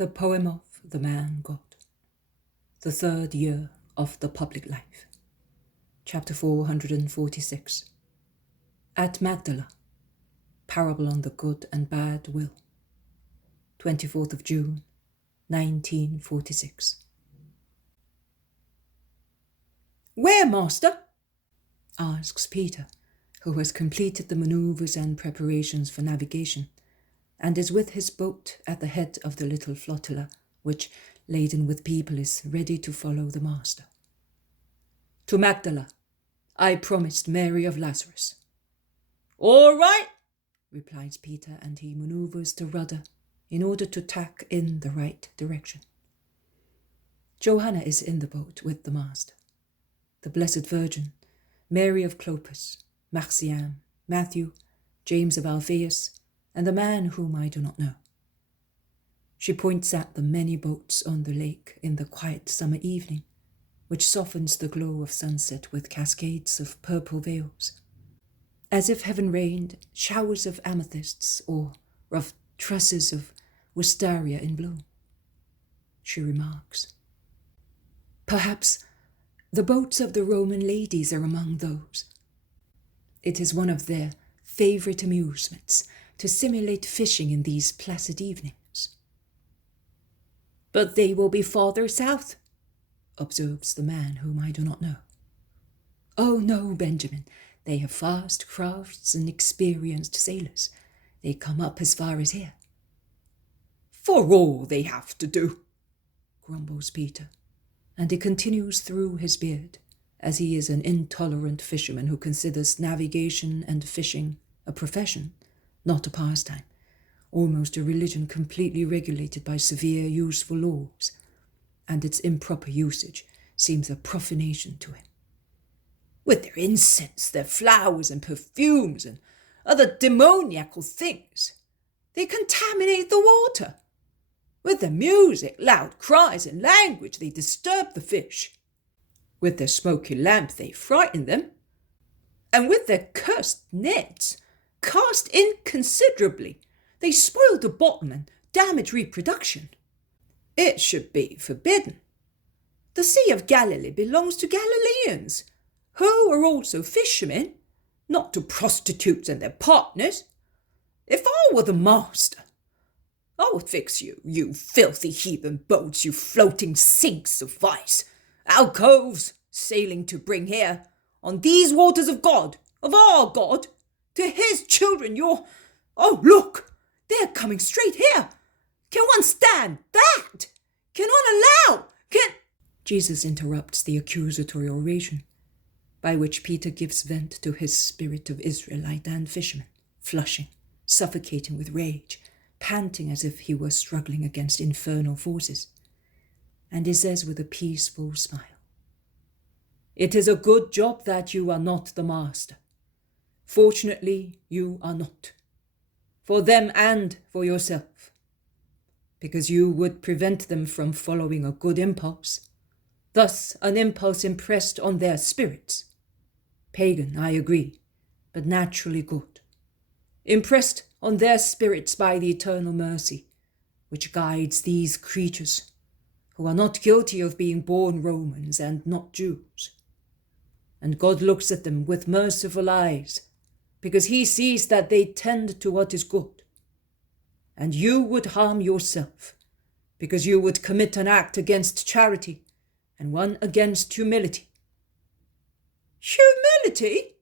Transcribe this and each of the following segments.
The Poem of the Man God. The Third Year of the Public Life. Chapter 446. At Magdala. Parable on the Good and Bad Will. 24th of June, 1946. "Where, master?" asks Peter, who has completed the manoeuvres and preparations for navigation, and is with his boat at the head of the little flotilla, which, laden with people, is ready to follow the master. "To Magdala. I promised Mary of Lazarus." "All right," replies Peter, and he manoeuvres the rudder in order to tack in the right direction. Johanna is in the boat with the master. The Blessed Virgin, Mary of Clopas, Marciam, Matthew, James of Alphaeus, and the man whom I do not know. She points at the many boats on the lake in the quiet summer evening, which softens the glow of sunset with cascades of purple veils, as if heaven rained showers of amethysts or of trusses of wisteria in bloom. She remarks, "Perhaps the boats of the Roman ladies are among those. It is one of their favourite amusements to simulate fishing in these placid evenings." "But they will be farther south," observes the man whom I do not know. "Oh no, Benjamin, they have fast crafts and experienced sailors. They come up as far as here." "For all they have to do," grumbles Peter, and he continues through his beard, as he is an intolerant fisherman who considers navigation and fishing a profession, not a pastime, almost a religion completely regulated by severe, useful laws, and its improper usage seems a profanation to him. "With their incense, their flowers and perfumes and other demoniacal things, they contaminate the water. With their music, loud cries and language, they disturb the fish. With their smoky lamp, they frighten them. And with their cursed nets, cast inconsiderably, they spoil the bottom and damage reproduction. It should be forbidden. The Sea of Galilee belongs to Galileans, who are also fishermen, not to prostitutes and their partners. If I were the master, I would fix you, you filthy heathen boats, you floating sinks of vice, alcoves sailing to bring here, on these waters of God, of our God, to his children Oh, look, they're coming straight here. Can one stand that? Can one allow? Jesus interrupts the accusatory oration, by which Peter gives vent to his spirit of Israelite and fisherman, flushing, suffocating with rage, panting as if he were struggling against infernal forces, and he says with a peaceful smile, "It is a good job that you are not the master. Fortunately, you are not. For them and for yourself. Because you would prevent them from following a good impulse, thus an impulse impressed on their spirits. Pagan, I agree, but naturally good. Impressed on their spirits by the eternal mercy, which guides these creatures, who are not guilty of being born Romans and not Jews. And God looks at them with merciful eyes, because he sees that they tend to what is good. And you would harm yourself, because you would commit an act against charity and one against humility." "Humility?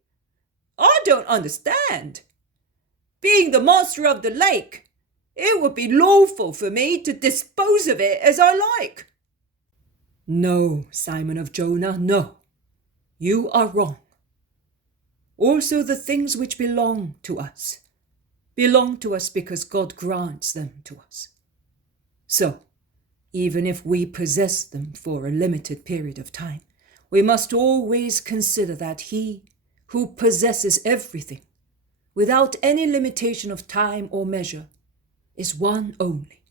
I don't understand. Being the master of the lake, it would be lawful for me to dispose of it as I like." "No, Simon of Jonah, no. You are wrong. Also the things which belong to us because God grants them to us. So, even if we possess them for a limited period of time, we must always consider that he who possesses everything, without any limitation of time or measure, is one only.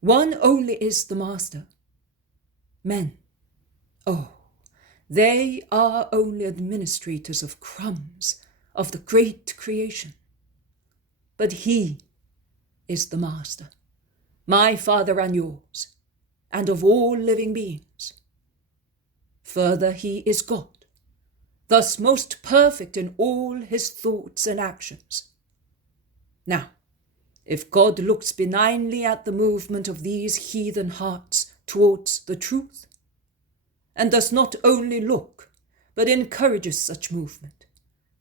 One only is the master. Men, oh, they are only administrators of crumbs of the great creation. But he is the master, my Father and yours, and of all living beings. Further, he is God, thus most perfect in all his thoughts and actions. Now, if God looks benignly at the movement of these heathen hearts towards the truth, and does not only look, but encourages such movement,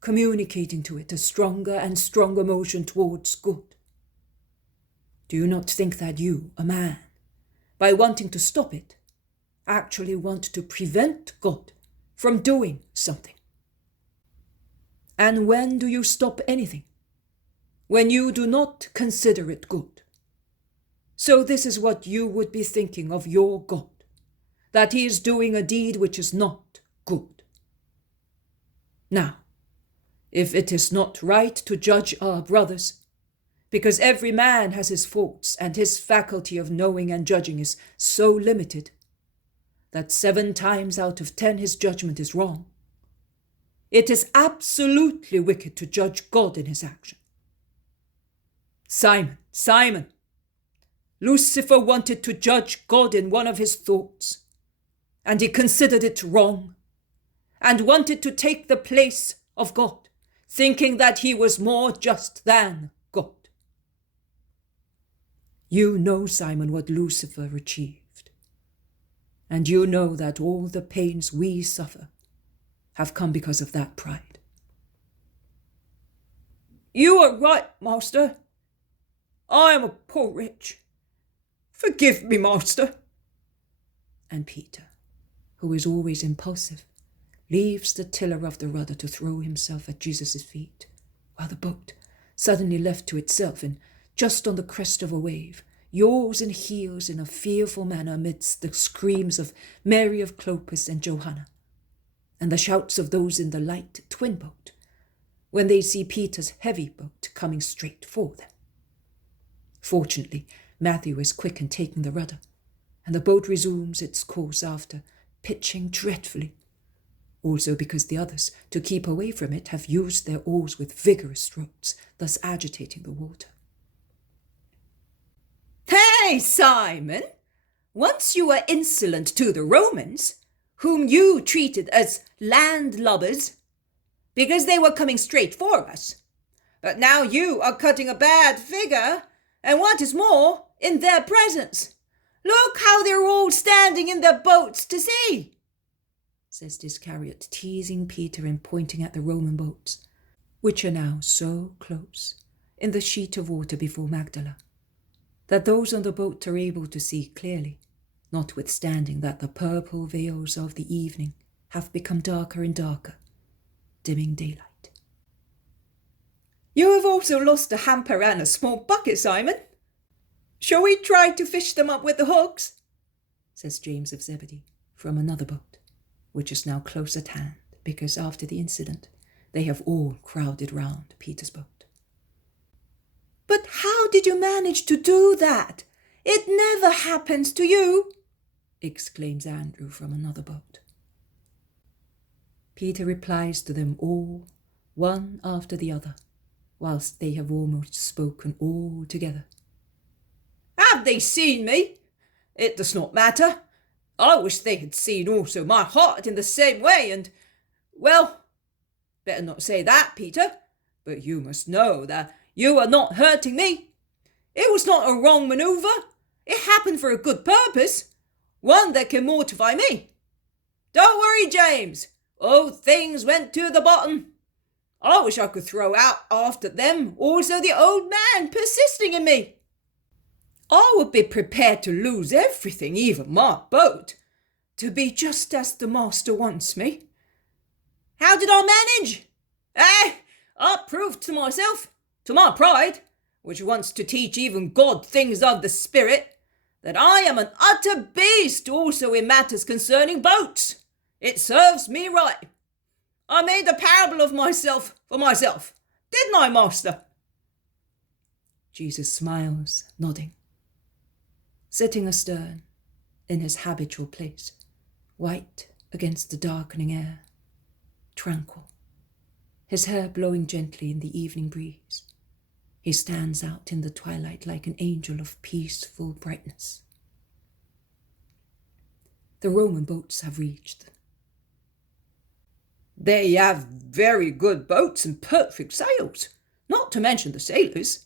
communicating to it a stronger and stronger motion towards good, do you not think that you, a man, by wanting to stop it, actually want to prevent God from doing something? And when do you stop anything? When you do not consider it good. So this is what you would be thinking of your God, that he is doing a deed which is not good. Now, if it is not right to judge our brothers, because every man has his faults and his faculty of knowing and judging is so limited that 7 times out of 10 his judgment is wrong, it is absolutely wicked to judge God in his action. Simon, Simon, Lucifer wanted to judge God in one of his thoughts, and he considered it wrong, and wanted to take the place of God, thinking that he was more just than God. You know, Simon, what Lucifer achieved, and you know that all the pains we suffer have come because of that pride. You are right, Master. I am a poor wretch. Forgive me, Master. And Peter, who is always impulsive, leaves the tiller of the rudder to throw himself at Jesus' feet, while the boat, suddenly left to itself and just on the crest of a wave, yaws and heels in a fearful manner amidst the screams of Mary of Clopas and Johanna, and the shouts of those in the light twin boat, when they see Peter's heavy boat coming straight for them. Fortunately, Matthew is quick in taking the rudder, and the boat resumes its course after, pitching dreadfully, also because the others, to keep away from it, have used their oars with vigorous strokes, thus agitating the water. Hey, Simon! Once you were insolent to the Romans, whom you treated as landlubbers, because they were coming straight for us. But now you are cutting a bad figure, and what is more, in their presence. Look how they're all standing in their boats to sea, says Iscariot, teasing Peter and pointing at the Roman boats, which are now so close in the sheet of water before Magdala, that those on the boat are able to see clearly, notwithstanding that the purple veils of the evening have become darker and darker, dimming daylight. You have also lost a hamper and a small bucket, Simon. Shall we try to fish them up with the hooks? Says James of Zebedee from another boat, which is now close at hand, because after the incident they have all crowded round Peter's boat. But how did you manage to do that? It never happens to you, exclaims Andrew from another boat. Peter replies to them all, one after the other, whilst they have almost spoken all together. Have they seen me? It does not matter. I wish they had seen also my heart in the same way, and, well, better not say that, Peter, but you must know that you are not hurting me. It was not a wrong manoeuvre. It happened for a good purpose, one that can mortify me. Don't worry, James. Oh, things went to the bottom. I wish I could throw out after them also the old man persisting in me. I would be prepared to lose everything, even my boat, to be just as the master wants me. How did I manage? I proved to myself, to my pride, which wants to teach even God things of the spirit, that I am an utter beast also in matters concerning boats. It serves me right. I made a parable of myself for myself, didn't I, Master? Jesus smiles, nodding. Sitting astern, in his habitual place, white against the darkening air, tranquil, his hair blowing gently in the evening breeze, He stands out in the twilight like an angel of peaceful brightness. The Roman boats have reached them. They have very good boats and perfect sails, not to mention the sailors.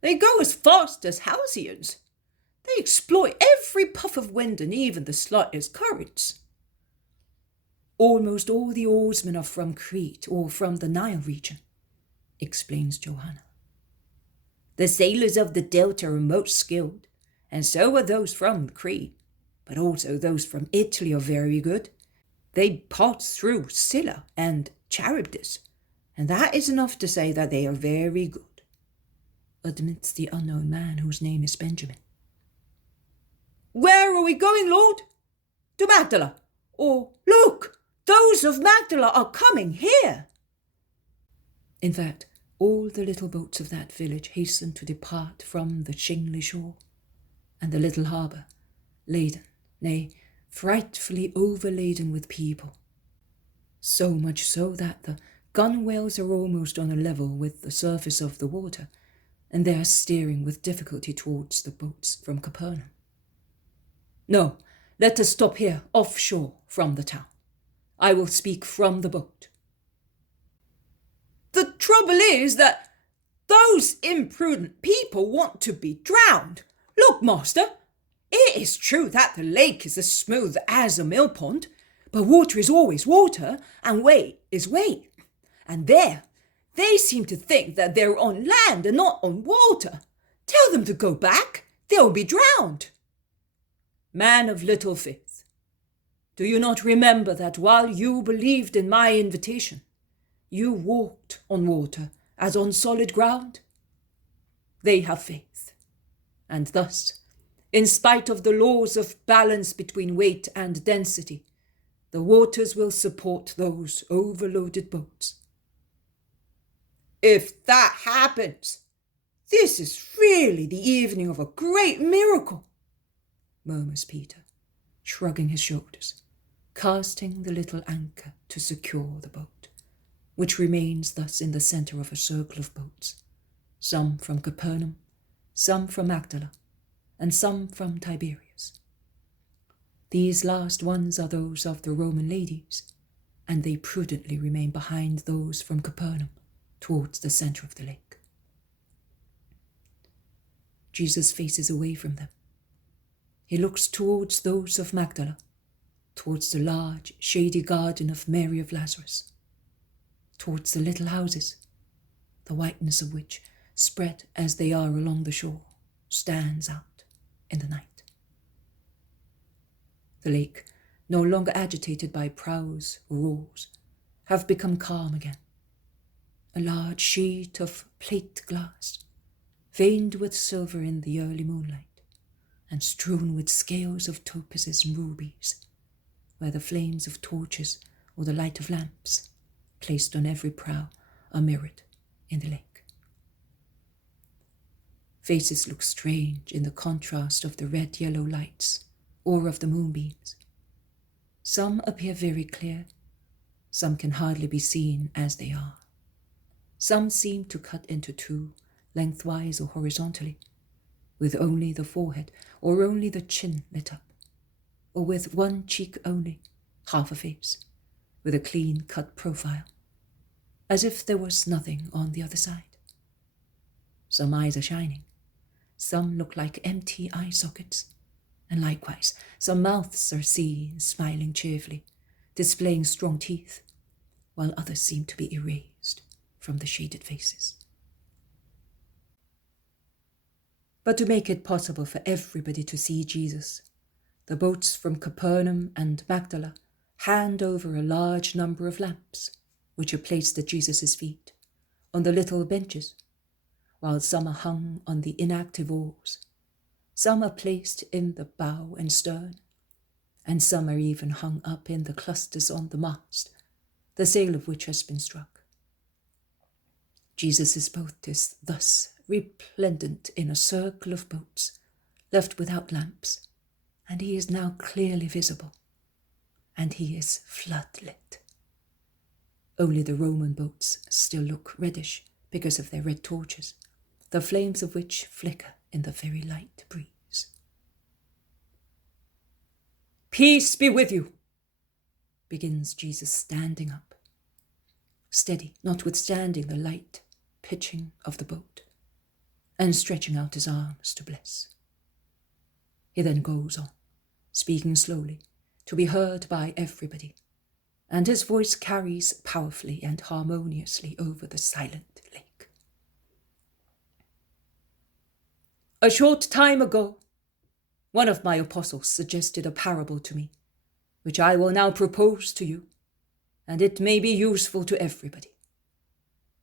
They go as fast as halcyons. They exploit every puff of wind and even the slightest currents. Almost all the oarsmen are from Crete or from the Nile region, explains Johanna. The sailors of the Delta are most skilled, and so are those from Crete, but also those from Italy are very good. They pass through Scylla and Charybdis, and that is enough to say that they are very good, admits the unknown man whose name is Benjamin. Where are we going, Lord? To Magdala. Or, look, those of Magdala are coming here. In fact, all the little boats of that village hasten to depart from the shingly shore, and the little harbour, laden, nay, frightfully overladen with people. So much so that the gunwales are almost on a level with the surface of the water, and they are steering with difficulty towards the boats from Capernaum. No, let us stop here, offshore from the town. I will speak from the boat. The trouble is that those imprudent people want to be drowned. Look, master, it is true that the lake is as smooth as a mill pond, but water is always water, and weight is weight. And there, they seem to think that they're on land and not on water. Tell them to go back, they'll be drowned. Man of little faith, do you not remember that while you believed in my invitation, you walked on water as on solid ground? They have faith, and thus, in spite of the laws of balance between weight and density, the waters will support those overloaded boats. If that happens, this is really the evening of a great miracle, murmurs Peter, shrugging his shoulders, casting the little anchor to secure the boat, which remains thus in the centre of a circle of boats, some from Capernaum, some from Magdala, and some from Tiberias. These last ones are those of the Roman ladies, and they prudently remain behind those from Capernaum towards the centre of the lake. Jesus faces away from them. He looks towards those of Magdala, towards the large, shady garden of Mary of Lazarus, towards the little houses, the whiteness of which, spread as they are along the shore, stands out in the night. The lake, no longer agitated by prows or oars, have become calm again. A large sheet of plate glass, veined with silver in the early moonlight, and strewn with scales of topazes and rubies, where the flames of torches or the light of lamps, placed on every prow, are mirrored in the lake. Faces look strange in the contrast of the red-yellow lights or of the moonbeams. Some appear very clear, some can hardly be seen as they are. Some seem to cut into two, lengthwise or horizontally, with only the forehead or only the chin lit up, or with one cheek only, half a face, with a clean-cut profile, as if there was nothing on the other side. Some eyes are shining, some look like empty eye sockets, and likewise some mouths are seen smiling cheerfully, displaying strong teeth, while others seem to be erased from the shaded faces. But to make it possible for everybody to see Jesus, the boats from Capernaum and Magdala hand over a large number of lamps, which are placed at Jesus' feet, on the little benches, while some are hung on the inactive oars, some are placed in the bow and stern, and some are even hung up in the clusters on the mast, the sail of which has been struck. Jesus' boat is thus resplendent in a circle of boats, left without lamps, and he is now clearly visible, and he is floodlit. Only the Roman boats still look reddish because of their red torches, the flames of which flicker in the very light breeze. "Peace be with you," begins Jesus, standing up, steady notwithstanding the light pitching of the boat, and stretching out his arms to bless. He then goes on, speaking slowly, to be heard by everybody, and his voice carries powerfully and harmoniously over the silent lake. "A short time ago, one of my apostles suggested a parable to me, which I will now propose to you, and it may be useful to everybody,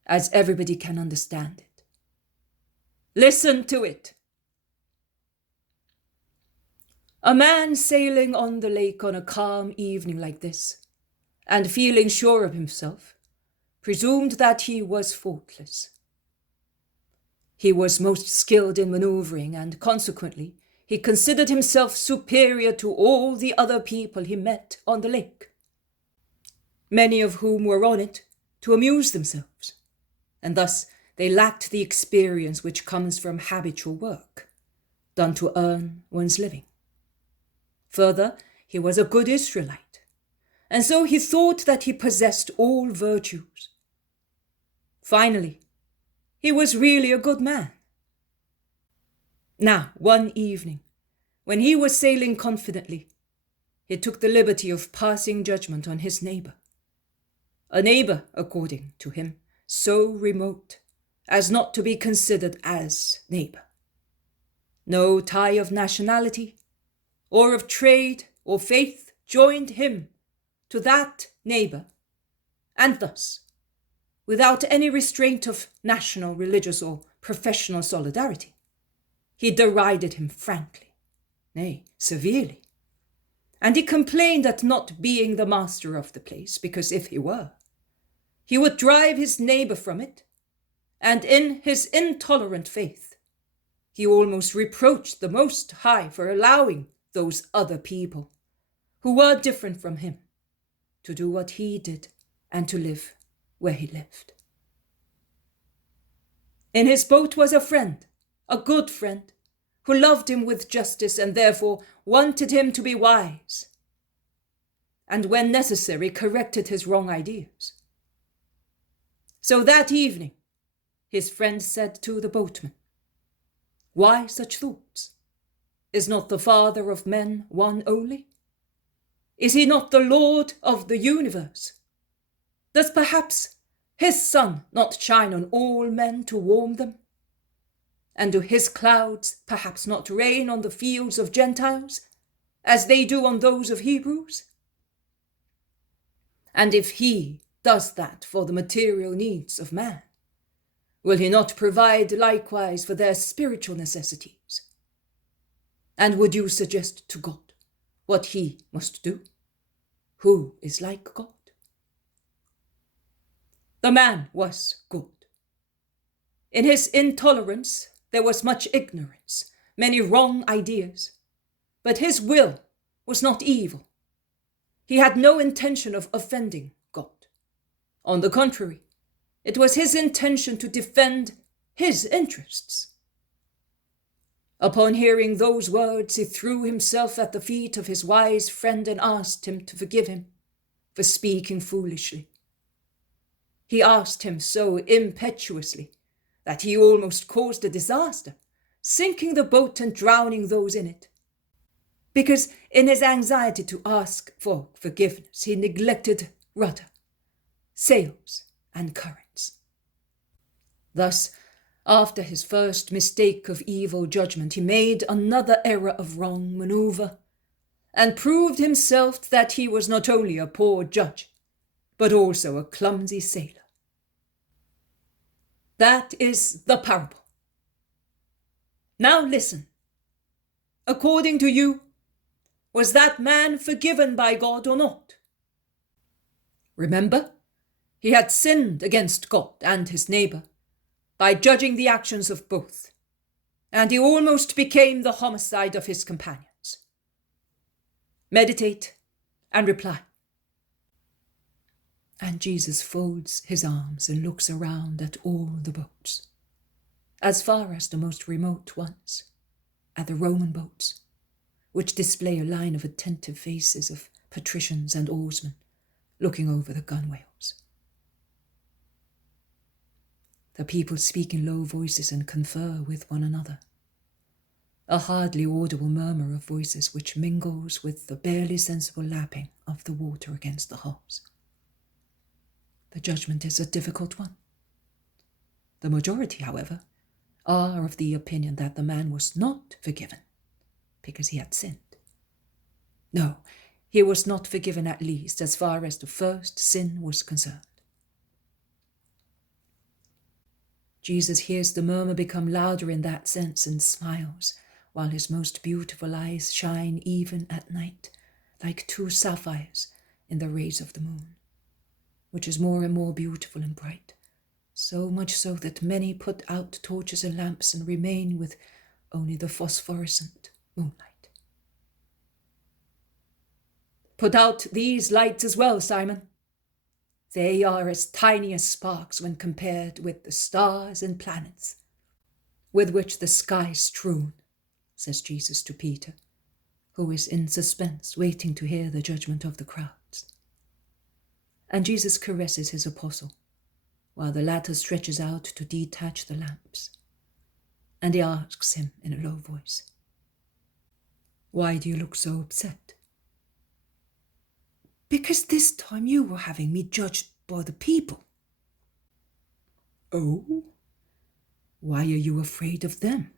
as everybody can understand it. Listen to it. A man sailing on the lake on a calm evening like this, and feeling sure of himself, presumed that he was faultless. He was most skilled in maneuvering, and consequently he considered himself superior to all the other people he met on the lake, many of whom were on it to amuse themselves, and thus they lacked the experience which comes from habitual work, done to earn one's living. Further, he was a good Israelite, and so he thought that he possessed all virtues. Finally, he was really a good man. Now, one evening, when he was sailing confidently, he took the liberty of passing judgment on his neighbor. A neighbor, according to him, so remote as not to be considered as neighbor. No tie of nationality, or of trade or faith joined him to that neighbor, and thus, without any restraint of national, religious, or professional solidarity, he derided him frankly, nay, severely, and he complained at not being the master of the place, because if he were, he would drive his neighbor from it, and in his intolerant faith, he almost reproached the Most High for allowing those other people, who were different from him, to do what he did and to live where he lived. In his boat was a friend, a good friend, who loved him with justice and therefore wanted him to be wise, and when necessary corrected his wrong ideas. So that evening, his friend said to the boatman, "Why such thoughts? Is not the Father of men one only? Is he not the Lord of the universe? Does perhaps his sun not shine on all men to warm them? And do his clouds perhaps not rain on the fields of Gentiles, as they do on those of Hebrews? And if he does that for the material needs of man, will he not provide likewise for their spiritual necessities? And would you suggest to God what he must do? Who is like God?" The man was good. In his intolerance, there was much ignorance, many wrong ideas, but his will was not evil. He had no intention of offending God. On the contrary, it was his intention to defend his interests. Upon hearing those words, he threw himself at the feet of his wise friend and asked him to forgive him for speaking foolishly. He asked him so impetuously that he almost caused a disaster, sinking the boat and drowning those in it, because in his anxiety to ask for forgiveness, he neglected rudder, sails, and currents. Thus, after his first mistake of evil judgment, he made another error of wrong maneuver, and proved himself that he was not only a poor judge, but also a clumsy sailor. That is the parable. Now listen. According to you, was that man forgiven by God or not? Remember, he had sinned against God and his neighbor by judging the actions of both, and he almost became the homicide of his companions. Meditate and reply. And Jesus folds his arms and looks around at all the boats, as far as the most remote ones, at the Roman boats, which display a line of attentive faces of patricians and oarsmen looking over the gunwales. The people speak in low voices and confer with one another, a hardly audible murmur of voices which mingles with the barely sensible lapping of the water against the hulls. The judgment is a difficult one. The majority, however, are of the opinion that the man was not forgiven because he had sinned. No, he was not forgiven, at least as far as the first sin was concerned. Jesus hears the murmur become louder in that sense and smiles, while his most beautiful eyes shine even at night, like two sapphires in the rays of the moon, which is more and more beautiful and bright, so much so that many put out torches and lamps and remain with only the phosphorescent moonlight. Put out these lights as well, Simon. They are as tiny as sparks when compared with the stars and planets with which the sky is strewn, says Jesus to Peter, who is in suspense, waiting to hear the judgment of the crowds. And Jesus caresses his apostle, while the latter stretches out to detach the lamps. And he asks him in a low voice, "Why do you look so upset?" "Because this time you were having me judged by the people." "Oh? Why are you afraid of them?"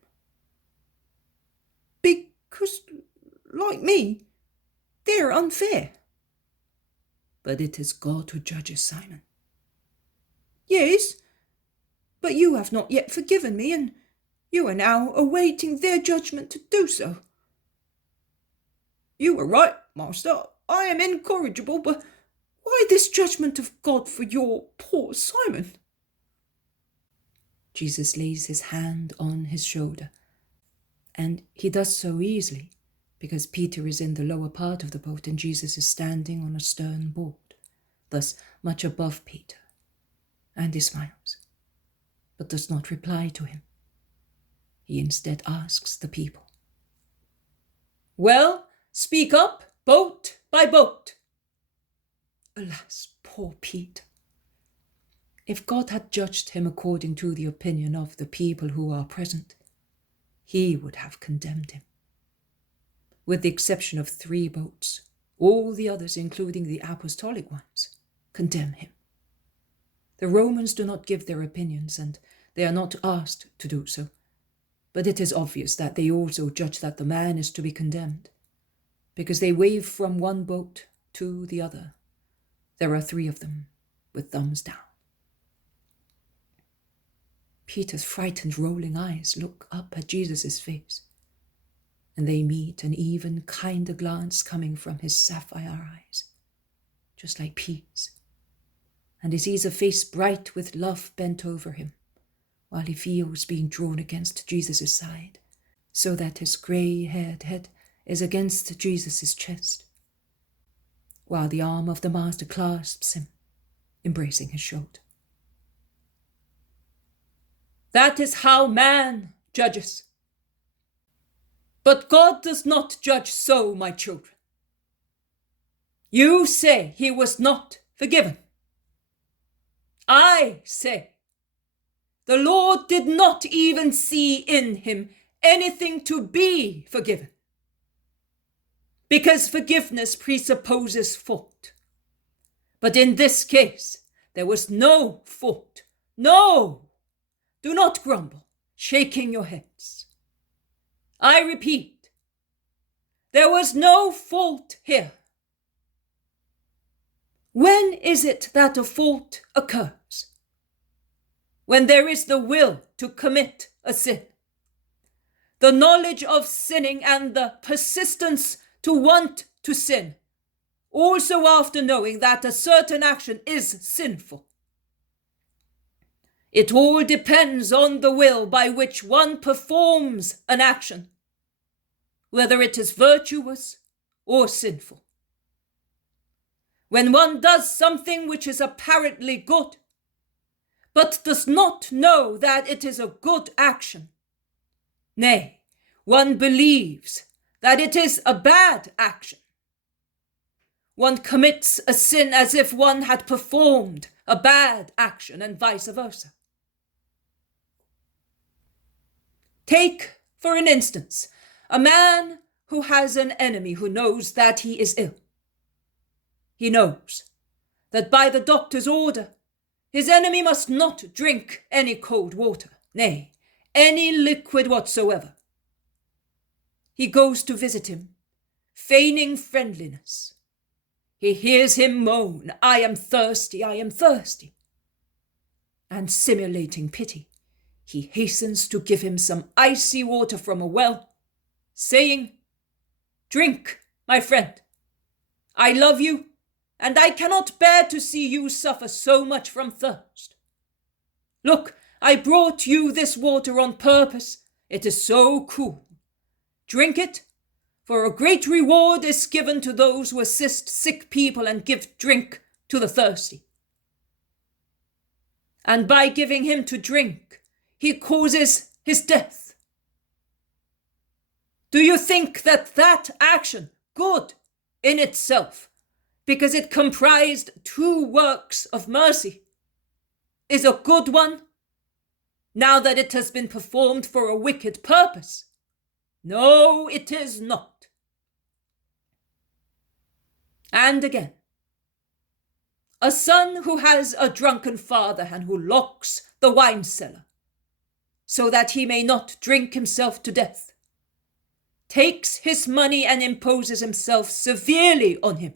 "Because, like me, they're unfair." "But it is God who judges, Simon." "Yes, but you have not yet forgiven me, and you are now awaiting their judgment to do so." "You are right, Master. I am incorrigible, but why this judgment of God for your poor Simon?" Jesus lays his hand on his shoulder, and he does so easily because Peter is in the lower part of the boat and Jesus is standing on a stern board, thus much above Peter, and he smiles, but does not reply to him. He instead asks the people, "Well, speak up, boat by boat." Alas, poor Peter. If God had judged him according to the opinion of the people who are present, he would have condemned him. With the exception of 3 boats, all the others, including the apostolic ones, condemn him. The Romans do not give their opinions, and they are not asked to do so, but it is obvious that they also judge that the man is to be condemned, because they wave from one boat to the other. There are 3 of them, with thumbs down. Peter's frightened, rolling eyes look up at Jesus' face, and they meet an even kinder glance coming from his sapphire eyes, just like peas, and he sees a face bright with love bent over him, while he feels being drawn against Jesus' side, so that his grey-haired head is against Jesus' chest, while the arm of the Master clasps him, embracing his shoulder. That is how man judges. But God does not judge so, my children. You say he was not forgiven. I say the Lord did not even see in him anything to be forgiven, because forgiveness presupposes fault. But in this case, there was no fault. No! Do not grumble, shaking your heads. I repeat, there was no fault here. When is it that a fault occurs? When there is the will to commit a sin, the knowledge of sinning and the persistence to want to sin, also after knowing that a certain action is sinful. It all depends on the will by which one performs an action, whether it is virtuous or sinful. When one does something which is apparently good, but does not know that it is a good action. Nay, one believes that it is a bad action. One commits a sin as if one had performed a bad action, and vice versa. Take, for an instance, a man who has an enemy who knows that he is ill. He knows that by the doctor's order, his enemy must not drink any cold water, nay, any liquid whatsoever. He goes to visit him, feigning friendliness. He hears him moan, "I am thirsty, I am thirsty." And simulating pity, he hastens to give him some icy water from a well, saying, "Drink, my friend. I love you, and I cannot bear to see you suffer so much from thirst. Look, I brought you this water on purpose. It is so cool. Drink it, for a great reward is given to those who assist sick people and give drink to the thirsty." And by giving him to drink, he causes his death. Do you think that action, good in itself, because it comprised 2 works of mercy, is a good one, now that it has been performed for a wicked purpose? No, it is not. And again, a son who has a drunken father and who locks the wine cellar, so that he may not drink himself to death, takes his money and imposes himself severely on him,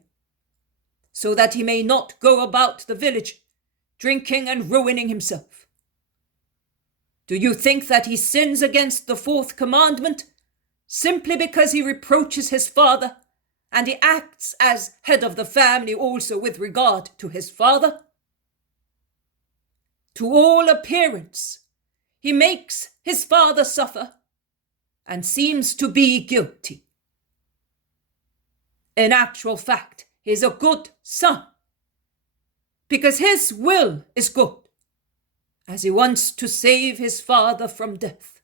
so that he may not go about the village drinking and ruining himself. Do you think that he sins against the 4th commandment simply because he reproaches his father, and he acts as head of the family also with regard to his father? To all appearance, he makes his father suffer and seems to be guilty. In actual fact, he is a good son, because his will is good, as he wants to save his father from death.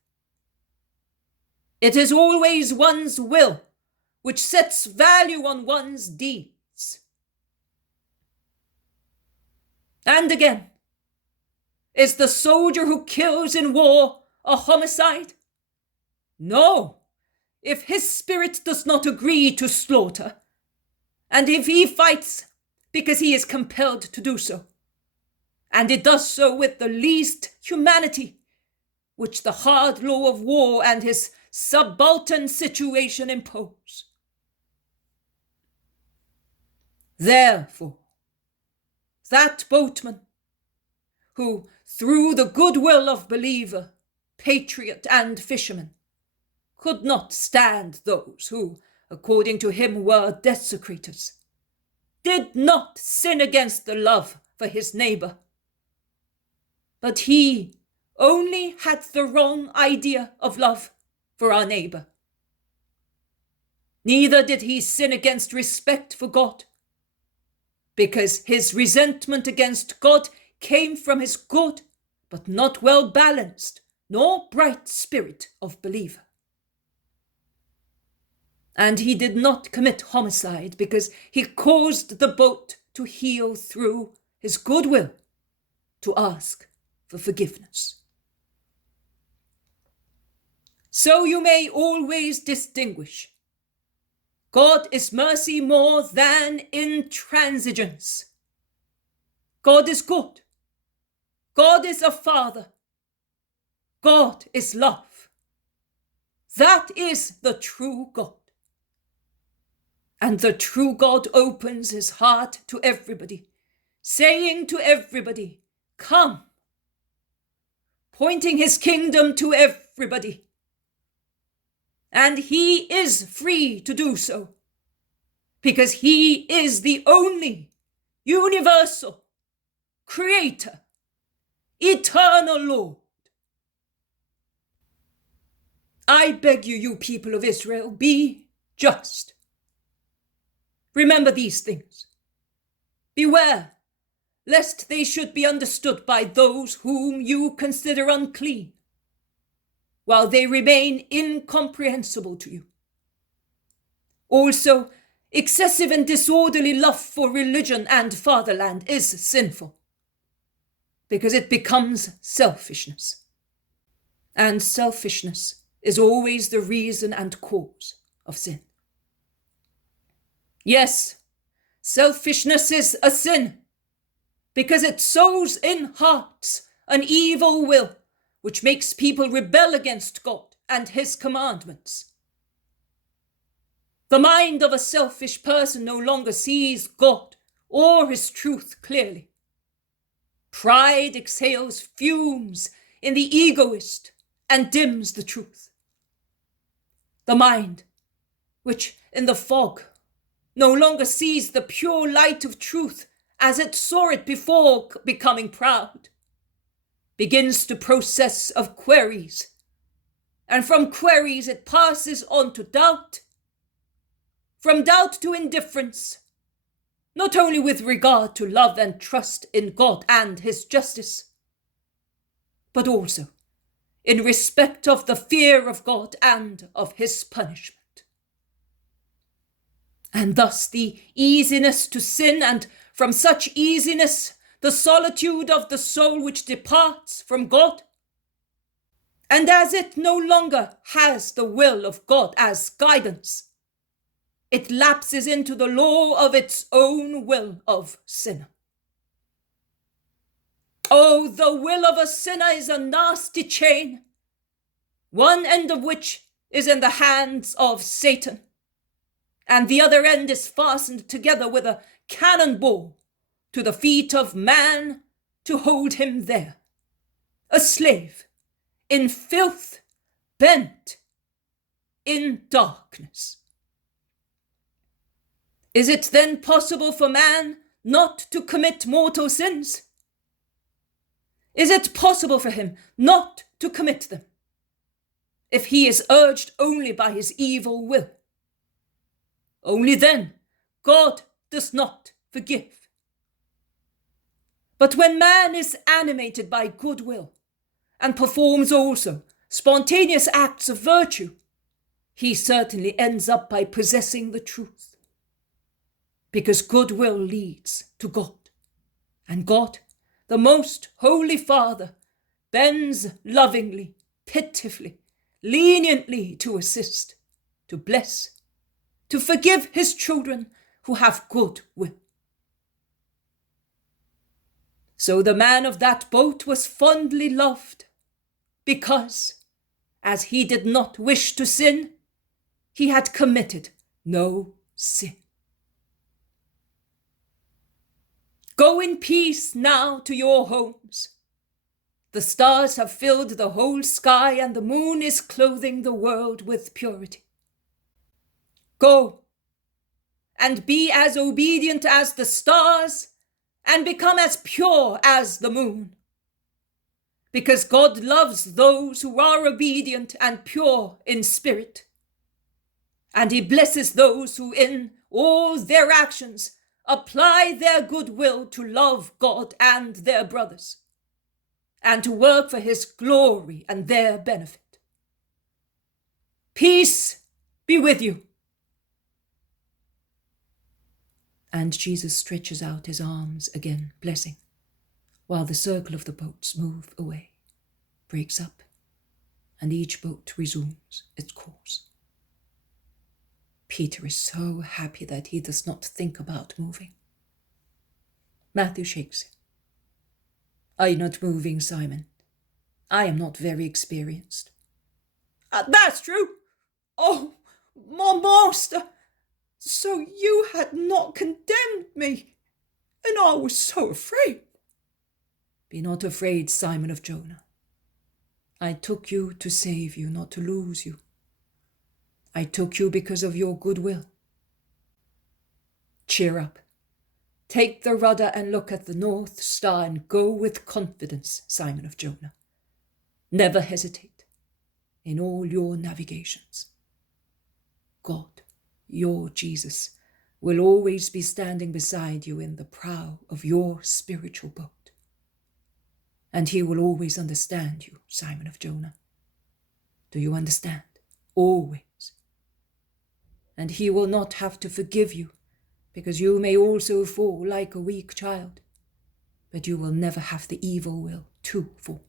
It is always one's will which sets value on one's deeds. And again, is the soldier who kills in war a homicide? No, if his spirit does not agree to slaughter, and if he fights because he is compelled to do so, and it does so with the least humanity which the hard law of war and his subaltern situation impose. Therefore, that boatman who, through the goodwill of believer, patriot, and fisherman, could not stand those who, according to him, were desecrators, did not sin against the love for his neighbor, but he only had the wrong idea of love for our neighbor. Neither did he sin against respect for God, because his resentment against God came from his good, but not well balanced, nor bright spirit of believer. And he did not commit homicide because he caused the boat to heel through his goodwill to ask for forgiveness. So you may always distinguish. God is mercy more than intransigence. God is good. God is a father. God is love. That is the true God. And the true God opens his heart to everybody, saying to everybody, "Come," pointing his kingdom to everybody. And he is free to do so, because he is the only universal creator, eternal Lord. I beg you, you people of Israel, be just. Remember these things. Beware lest they should be understood by those whom you consider unclean, while they remain incomprehensible to you. Also, excessive and disorderly love for religion and fatherland is sinful, because it becomes selfishness. And selfishness is always the reason and cause of sin. Yes, selfishness is a sin, because it sows in hearts an evil will, which makes people rebel against God and his commandments. The mind of a selfish person no longer sees God or his truth clearly. Pride exhales fumes in the egoist and dims the truth. The mind, which in the fog no longer sees the pure light of truth as it saw it before becoming proud, begins the process of queries, and from queries it passes on to doubt, from doubt to indifference, not only with regard to love and trust in God and his justice, but also in respect of the fear of God and of his punishment. And thus the easiness to sin, and from such easiness the solitude of the soul which departs from God, and as it no longer has the will of God as guidance, it lapses into the law of its own will of sinner. Oh, the will of a sinner is a nasty chain, one end of which is in the hands of Satan, and the other end is fastened together with a cannonball to the feet of man to hold him there, a slave, in filth, bent, in darkness. Is it then possible for man not to commit mortal sins? Is it possible for him not to commit them, if he is urged only by his evil will? Only then God does not forgive. But when man is animated by goodwill and performs also spontaneous acts of virtue, he certainly ends up by possessing the truth. Because goodwill leads to God, and God, the most holy Father, bends lovingly, pitifully, leniently to assist, to bless, to forgive his children who have good will. So the man of that boat was fondly loved, because, as he did not wish to sin, he had committed no sin. Go in peace now to your homes. The stars have filled the whole sky, and the moon is clothing the world with purity. Go and be as obedient as the stars, and become as pure as the moon. Because God loves those who are obedient and pure in spirit, and he blesses those who in all their actions apply their goodwill to love God and their brothers, and to work for his glory and their benefit. Peace be with you. And Jesus stretches out his arms again, blessing, while the circle of the boats move away, breaks up, and each boat resumes its course. Peter is so happy that he does not think about moving. Matthew shakes him. Are you not moving, Simon? I am not very experienced. That's true. Oh, my master, so you had not condemned me, and I was so afraid. Be not afraid, Simon of Jonah. I took you to save you, not to lose you. I took you because of your goodwill. Cheer up. Take the rudder and look at the North Star, and go with confidence, Simon of Jonah. Never hesitate in all your navigations. God, your Jesus, will always be standing beside you in the prow of your spiritual boat. And he will always understand you, Simon of Jonah. Do you understand? Always. And he will not have to forgive you, because you may also fall like a weak child, but you will never have the evil will to fall.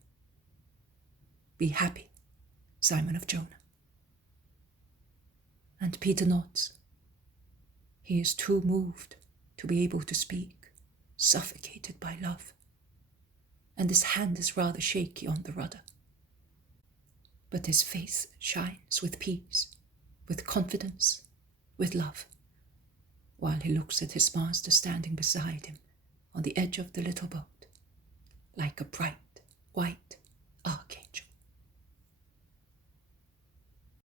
Be happy, Simon of Jonah. And Peter nods. He is too moved to be able to speak, suffocated by love, and his hand is rather shaky on the rudder. But his face shines with peace, with confidence, with love, while he looks at his master standing beside him on the edge of the little boat, like a bright white archangel.